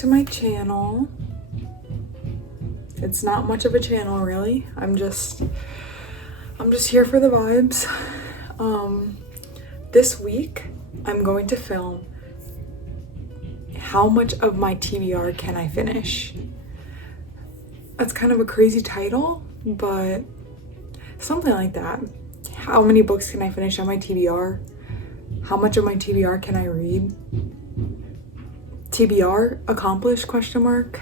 to my channel. It's not much of a channel, really. I'm just here for the vibes. This week I'm going to film how much of my TBR can I finish. That's kind of a crazy title, but something like that. How many books can I finish on my TBR? How much of my TBR can I read? TBR accomplished, question mark.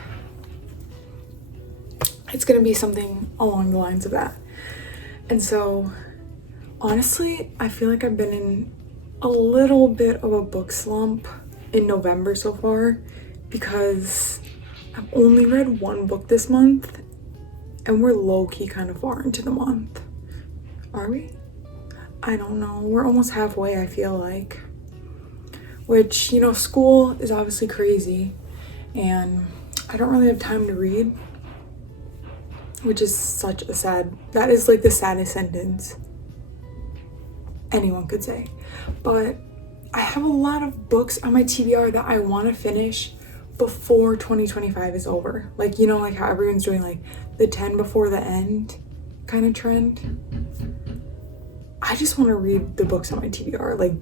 It's gonna be something along the lines of that. And so honestly, I feel like I've been in a little bit of a book slump in November so far because I've only read one book this month and we're low-key kind of far into the month. Are we? I don't know. We're almost halfway, I feel like. Which, you know, school is obviously crazy and I don't really have time to read, which is such a that is like the saddest sentence anyone could say. But I have a lot of books on my TBR that I want to finish before 2025 is over. Like, you know, like how everyone's doing like the 10 before the end kind of trend. I just want to read the books on my TBR. Like,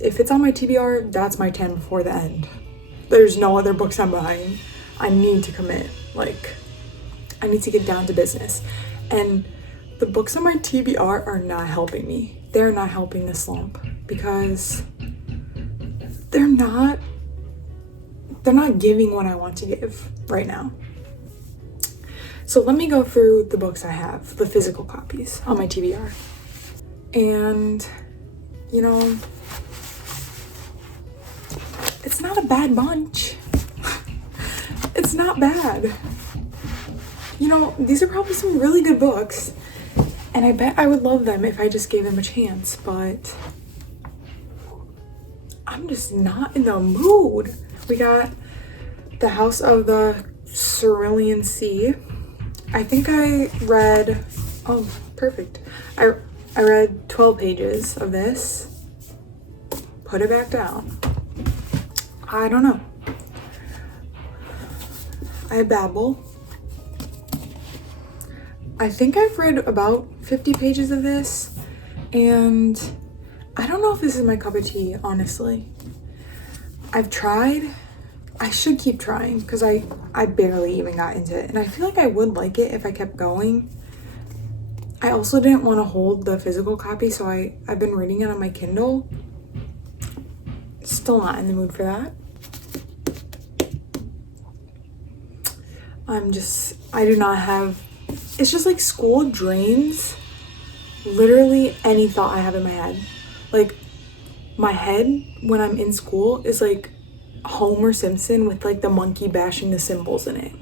if it's on my TBR, that's my 10 before the end. There's no other books I'm buying. I need to commit. Like, I need to get down to business. And the books on my TBR are not helping me. They're not helping the slump because they're not giving what I want to give right now. So let me go through the books I have, the physical copies on my TBR. And, you know, it's not a bad bunch. It's not bad. You know, these are probably some really good books, and I bet I would love them if I just gave them a chance, but I'm just not in the mood. We got The House of the Cerulean Sea. I think I read, oh, perfect. I read 12 pages of this. Put it back down. I don't know. I babble. I think I've read about 50 pages of this, and I don't know if this is my cup of tea, honestly. I've tried. I should keep trying because I barely even got into it, and I feel like I would like it if I kept going. I also didn't want to hold the physical copy, so I've been reading it on my Kindle. Still not in the mood for that. I do not have, it's just like school drains literally any thought I have in my head. Like, my head when I'm in school is like Homer Simpson with like the monkey bashing the cymbals in it.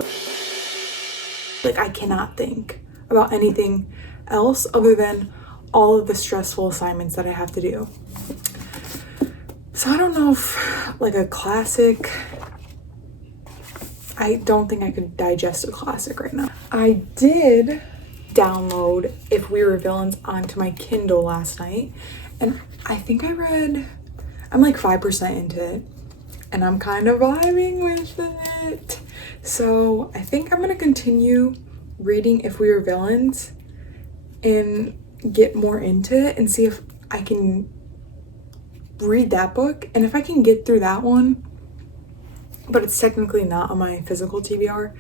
Like, I cannot think about anything else other than all of the stressful assignments that I have to do. So I don't know if like a classic, I don't think I could digest a classic right now. I did download If We Were Villains onto my Kindle last night, and I think I'm like 5% into it, and I'm kind of vibing with it. So I think I'm gonna continue reading If We Were Villains and get more into it and see if I can read that book, and if I can get through that one, but it's technically not on my physical TBR,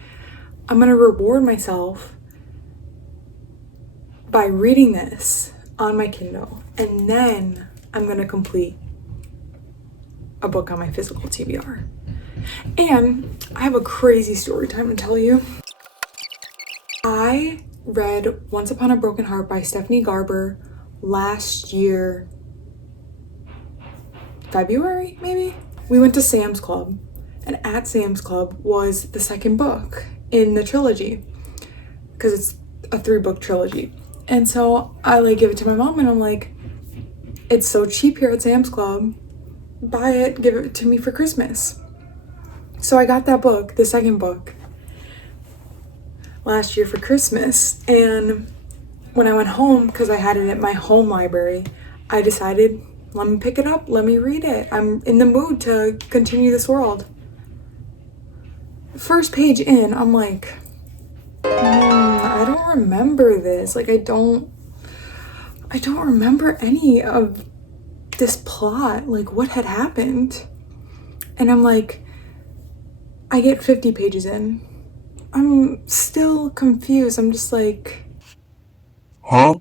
I'm gonna reward myself by reading this on my Kindle, and then I'm gonna complete a book on my physical TBR. And I have a crazy story time to tell you. I read Once Upon a Broken Heart by Stephanie Garber last year, February, maybe? We went to Sam's Club, and at Sam's Club was the second book in the trilogy, because it's a 3-book trilogy. And so I like give it to my mom, and I'm like, it's so cheap here at Sam's Club, buy it, give it to me for Christmas. So I got that book, the second book, last year for Christmas, and when I went home, because I had it at my home library, I decided, let me pick it up, let me read it. I'm in the mood to continue this world. first page in, I'm like, I don't remember this. Like, I don't remember any of this plot, like what had happened. And I'm like, I get 50 pages in. I'm still confused. I'm just like, huh?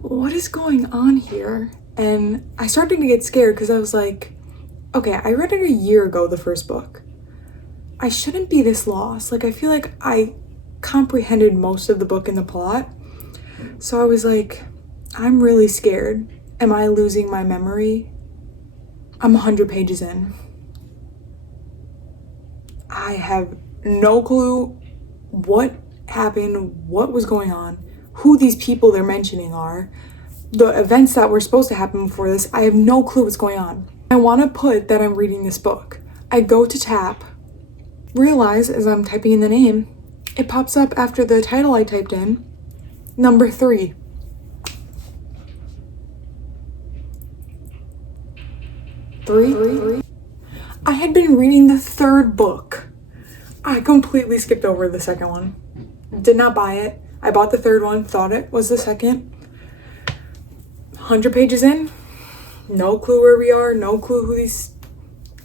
What is going on here? And I started to get scared because I was like, okay, I read it a year ago, the first book. I shouldn't be this lost. Like, I feel like I comprehended most of the book and the plot. So I was like, I'm really scared. Am I losing my memory? I'm 100 pages in. I have no clue what happened, what was going on, who these people they're mentioning are, the events that were supposed to happen before this. I have no clue what's going on. I want to put that I'm reading this book. I go to tap, realize as I'm typing in the name, it pops up after the title I typed in, number 3. Three? I had been reading the 3rd book. I completely skipped over the 2nd one. Did not buy it. I bought the 3rd one, thought it was the 2nd. 100 pages in, no clue where we are, no clue who these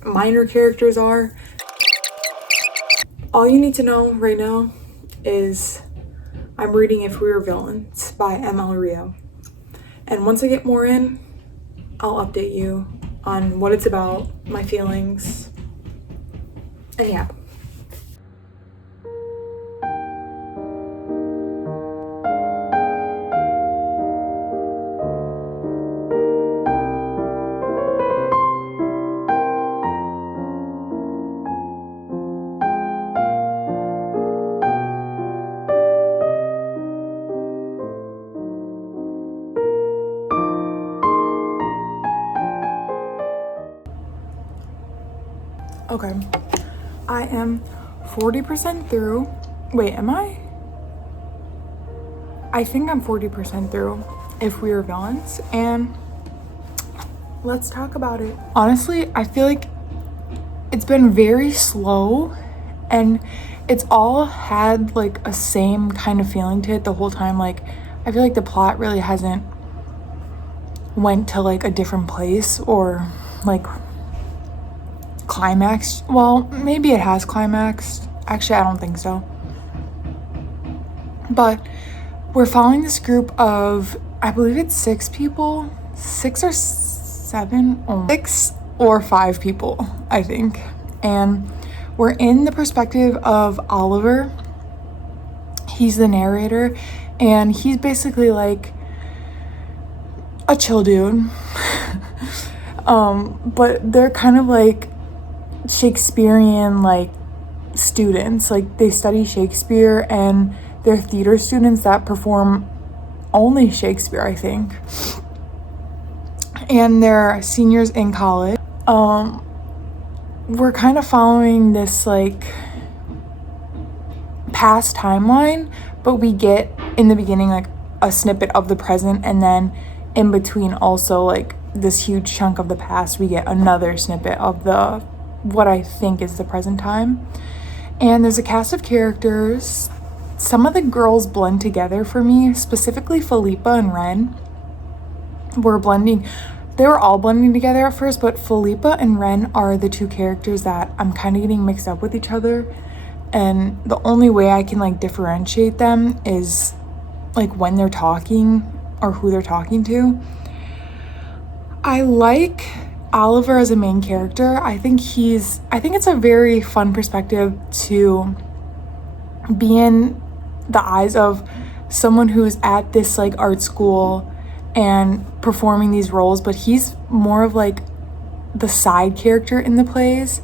minor characters are. All you need to know right now is I'm reading If We Were Villains by M.L. Rio. And once I get more in, I'll update you on what it's about, my feelings, and yeah. Okay, I am 40% through. Wait, am I? I think I'm 40% through If We Were Villains, and let's talk about it. Honestly, I feel like it's been very slow, and it's all had like a same kind of feeling to it the whole time. Like, I feel like the plot really hasn't went to like a different place or like climaxed. Well, maybe it has climaxed. Actually, I don't think so. But we're following this group of, I believe it's 6 people, 6 or 7, 6 or 5 people, I think. And we're in the perspective of Oliver. He's the narrator, and he's basically like a chill dude. But they're kind of like Shakespearean like students. Like, they study Shakespeare, and they're theater students that perform only Shakespeare, I think. And they're seniors in college. We're kind of following this like past timeline, but we get in the beginning like a snippet of the present, and then in between also like this huge chunk of the past we get another snippet of the what I think is the present time. And there's a cast of characters. Some of the girls blend together for me, specifically Philippa and Ren were blending. They were all blending together at first, but Philippa and Ren are the 2 characters that I'm kind of getting mixed up with each other. And the only way I can like differentiate them is like when they're talking or who they're talking to. I like Oliver as a main character. I think it's a very fun perspective to be in the eyes of someone who's at this like art school and performing these roles, but he's more of like the side character in the plays,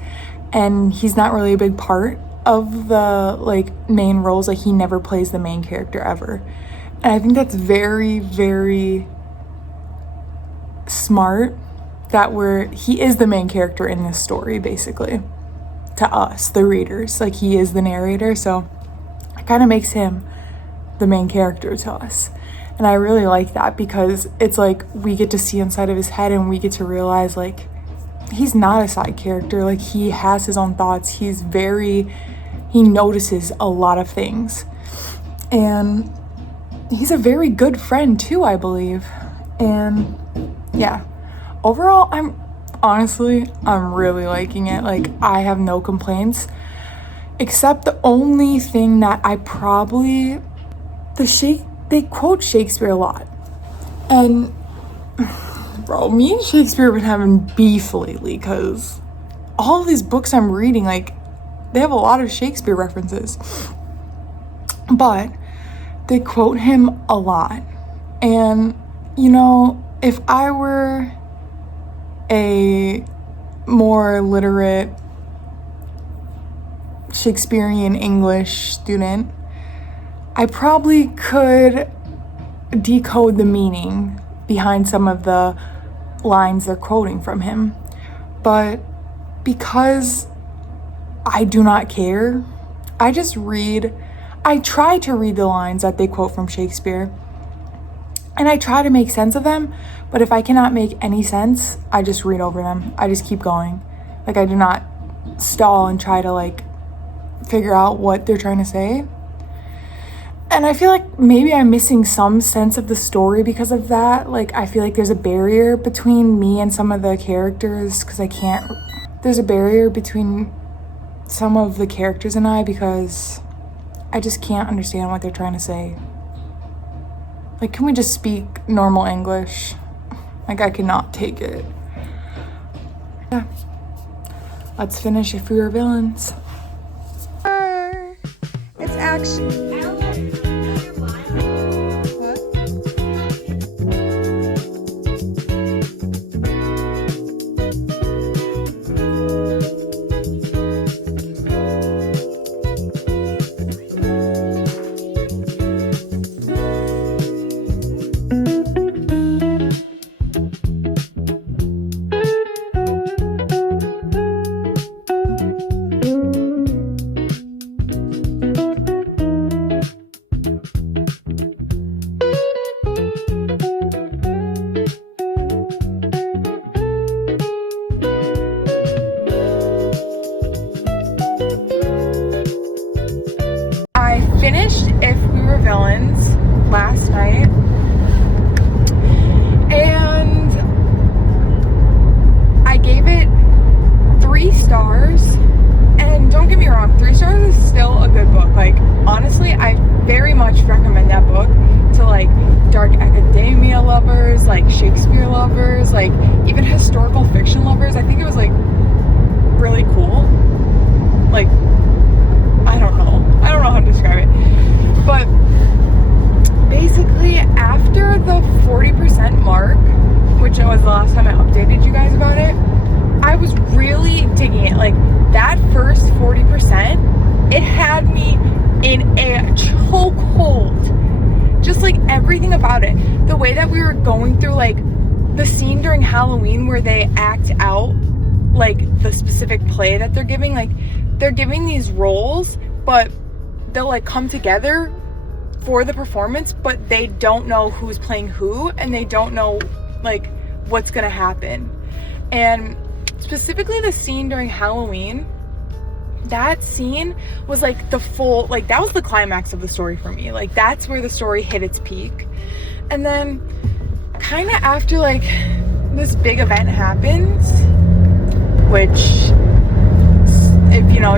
and he's not really a big part of the like main roles. Like, he never plays the main character ever. And I think that's very, very smart that he is the main character in this story, basically, to us, the readers. Like, he is the narrator, so it kind of makes him the main character to us. And I really like that, because it's like we get to see inside of his head, and we get to realize like he's not a side character. Like, he has his own thoughts. He notices a lot of things. And he's a very good friend too, I believe. And yeah, overall, I'm really liking it. Like, I have no complaints, except the only thing that they quote Shakespeare a lot. And bro, me and Shakespeare have been having beef lately, because all of these books I'm reading, like, they have a lot of Shakespeare references, but they quote him a lot. And, you know, if I were a more literate Shakespearean English student, I probably could decode the meaning behind some of the lines they're quoting from him. But because I do not care, I try to read the lines that they quote from Shakespeare, and I try to make sense of them. But if I cannot make any sense, I just read over them. I just keep going. Like, I do not stall and try to, like, figure out what they're trying to say. And I feel like maybe I'm missing some sense of the story because of that. Like, I feel like there's a barrier between me and some of the characters, because there's a barrier between some of the characters and I, because I just can't understand what they're trying to say. Like, can we just speak normal English? Like, I cannot take it. Yeah. Let's finish If We Were Villains. It's actually... Finished If We Were Villains last night, and I gave it 3 stars. And don't get me wrong, 3 stars is still a good book. Like, honestly, I very much recommend that book to, like, dark academia lovers, like Shakespeare lovers, like even historical fiction lovers. I think it was, like, really cool. Like, I don't know how to describe it. But basically, after the 40% mark, which was the last time I updated you guys about it, I was really digging it. Like, that first 40%, it had me in a chokehold. Just, like, everything about it. The way that we were going through, like, the scene during Halloween where they act out, like, the specific play that they're giving. Like, they're giving these roles, but they'll, like, come together for the performance, but they don't know who's playing who, and they don't know, like, what's gonna happen. And specifically the scene during Halloween, that scene was, like, that was the climax of the story for me. Like, that's where the story hit its peak. And then kind of after, like, this big event happens, which, if you know,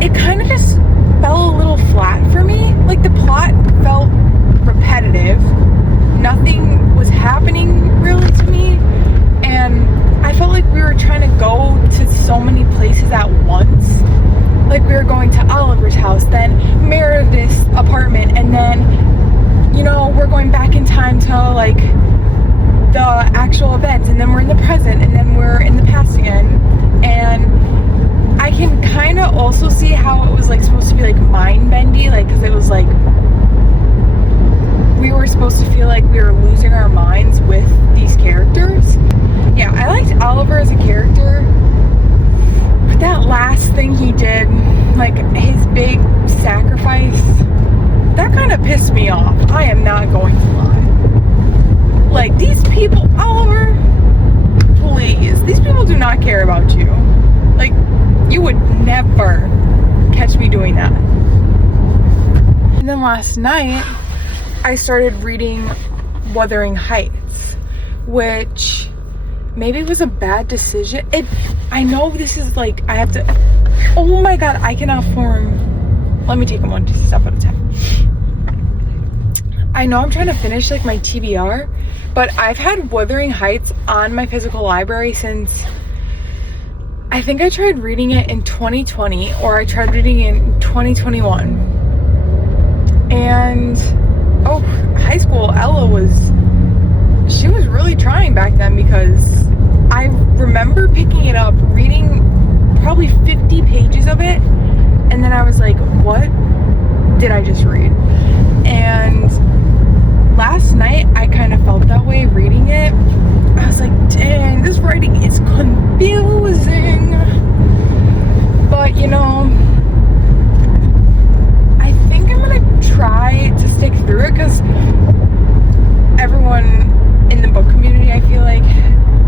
it kind of just fell a little flat for me. Like, the plot felt repetitive. Nothing was happening really to me. And I felt like we were trying to go to so many places at once. Like, we were going to Oliver's house, then Meredith's apartment, and then, you know, we're going back in time to, like, the actual events, and then we're in the present, and then we're in the past again. And I can kind of also see how it was, like, supposed to be, like, mind-bendy, like, because it was, like, we were supposed to feel like we were losing our minds with these characters. Yeah, I liked Oliver as a character, but that last thing he did, like, his big sacrifice, that kind of pissed me off. I am not going to lie. Like, these people, Oliver, please. These people do not care about you. Like, you would never catch me doing that. And then last night, I started reading Wuthering Heights, which maybe was a bad decision. I know this is like, I have to, oh my God, I cannot form, let me take them one step at a time. I know I'm trying to finish like my TBR, but I've had Wuthering Heights on my physical library since, I think I tried reading it in 2020, or I tried reading it in 2021. And, oh, high school, Ella she was really trying back then, because I remember picking it up, reading probably 50 pages of it, and then I was like, what did I just read? And last night I kind of felt that way reading it. I was like, dang, this writing is confusing. But you know, I think I'm gonna try to stick through it, because everyone in the book community, I feel like,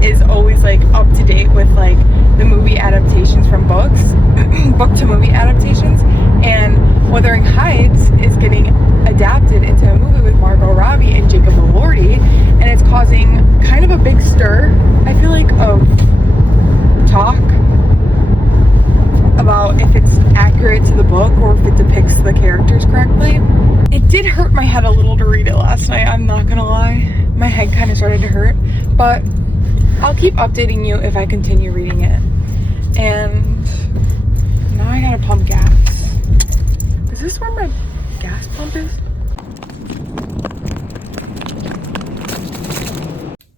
is always like up to date with like the movie adaptations from books, book to movie adaptations, and Wuthering Heights is getting adapted into a movie with Margot Robbie and Jacob Elordi, and it's causing kind of a big stir, I feel like, of talk about if it's accurate to the book or if it depicts the characters correctly. It did hurt my head a little to read it last night, I'm not gonna lie. My head kind of started to hurt, but I'll keep updating you if I continue reading it. And now I gotta pump gas. Is this where my gas pump is?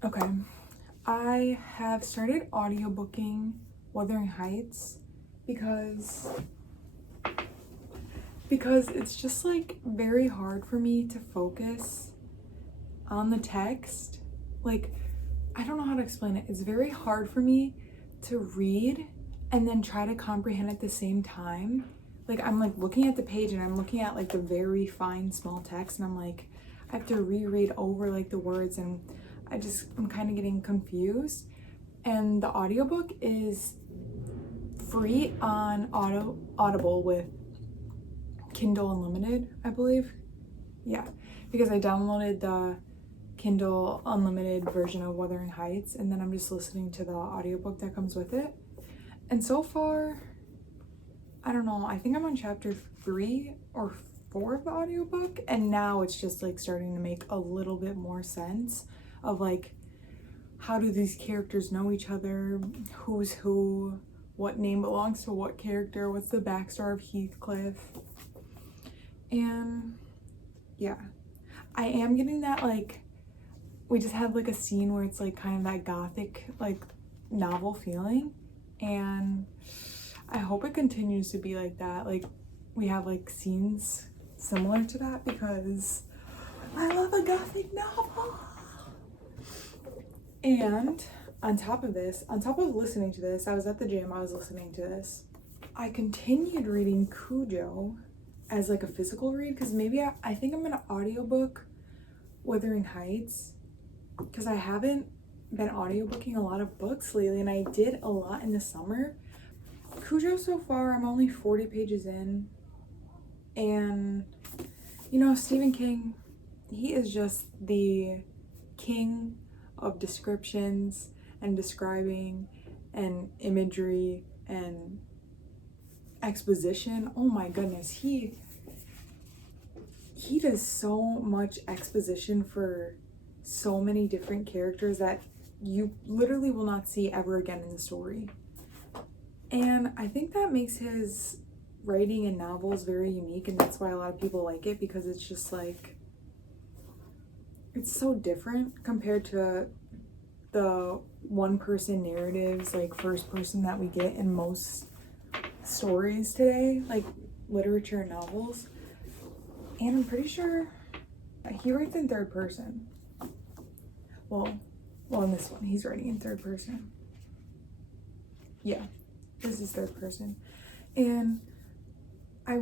Okay, I have started audiobooking Wuthering Heights because it's just like very hard for me to focus on the text. Like, I don't know how to explain it. It's very hard for me to read and then try to comprehend at the same time. Like, I'm like looking at the page and I'm looking at like the very fine small text, and I'm like, I have to reread over like the words, and I'm kind of getting confused. And the audiobook is free on Audible with Kindle Unlimited, I believe. Yeah, because I downloaded the Kindle Unlimited version of Wuthering Heights, and then I'm just listening to the audiobook that comes with it. And so far, I don't know, I think I'm on chapter 3 or 4 of the audiobook, and now it's just like starting to make a little bit more sense of like, how do these characters know each other, who's who, what name belongs to what character, what's the backstory of Heathcliff. And yeah, I am getting that, like, we just had like a scene where it's like kind of that gothic like novel feeling, and I hope it continues to be like that. Like, we have like scenes similar to that, because I love a gothic novel. And on top of listening to this, I was at the gym, I was listening to this. I continued reading Cujo as like a physical read, because maybe I think I'm gonna audiobook Wuthering Heights, because I haven't been audiobooking a lot of books lately, and I did a lot in the summer. Cujo, so far, I'm only 40 pages in, and you know, Stephen King, he is just the king of descriptions and describing and imagery and exposition. Oh my goodness, he does so much exposition for so many different characters that you literally will not see ever again in the story. And I think that makes his writing in novels very unique, and that's why a lot of people like it, because it's just like, it's so different compared to the one-person narratives, like first person, that we get in most stories today, like literature and novels. And I'm pretty sure he writes in third person. Well, in this one, he's writing in third person. Yeah, this is third person. And I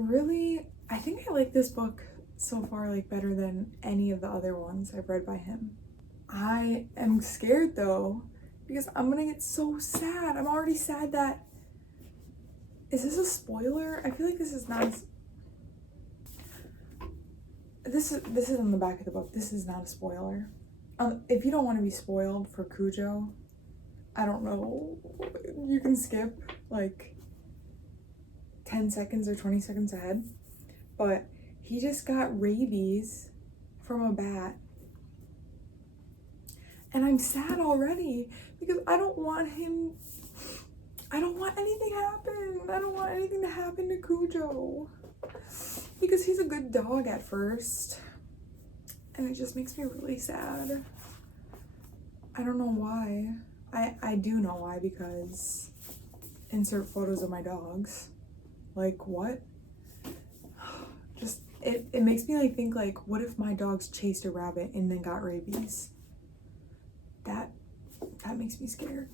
think I like this book so far, like, better than any of the other ones I've read by him. I am scared though, because I'm gonna get so sad. I'm already sad that... Is this a spoiler? I feel like this is not... This is on the back of the book. This is not a spoiler. If you don't want to be spoiled for Cujo, I don't know, you can skip like 10 seconds or 20 seconds ahead. But he just got rabies from a bat. And I'm sad already because I don't want anything to happen. I don't want anything to happen to Cujo. Because he's a good dog at first. And it just makes me really sad. I don't know why. I do know why, because insert photos of my dogs. Like, what? Just, it makes me like think like, what if my dogs chased a rabbit and then got rabies? That makes me scared.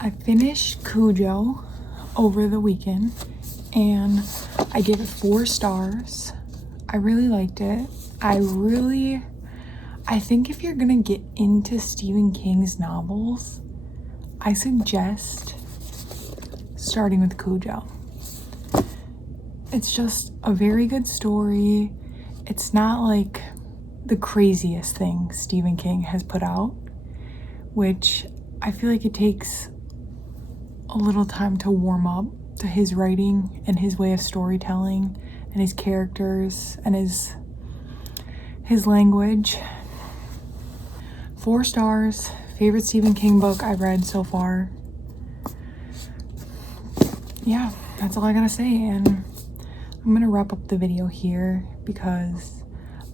I finished Cujo over the weekend and I gave it 4 stars. I really liked it. I think if you're gonna get into Stephen King's novels, I suggest starting with Cujo. It's just a very good story. It's not like the craziest thing Stephen King has put out, which I feel like it takes a little time to warm up to his writing and his way of storytelling and his characters and his language. 4 stars. Favorite Stephen King book I've read so far. Yeah, that's all I gotta say, and I'm gonna wrap up the video here because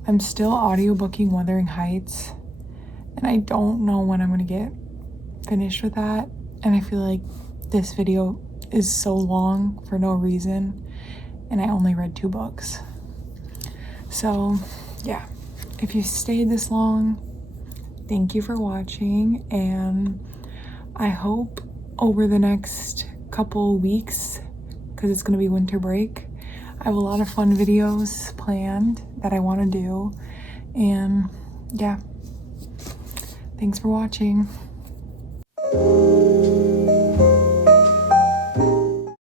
I'm still audiobooking Wuthering Heights and I don't know when I'm gonna get finished with that, and I feel like this video is so long for no reason and I only read 2 books. So yeah, if you stayed this long, thank you for watching, and I hope over the next couple weeks, because it's gonna be winter break, I have a lot of fun videos planned that I want to do, and yeah, thanks for watching.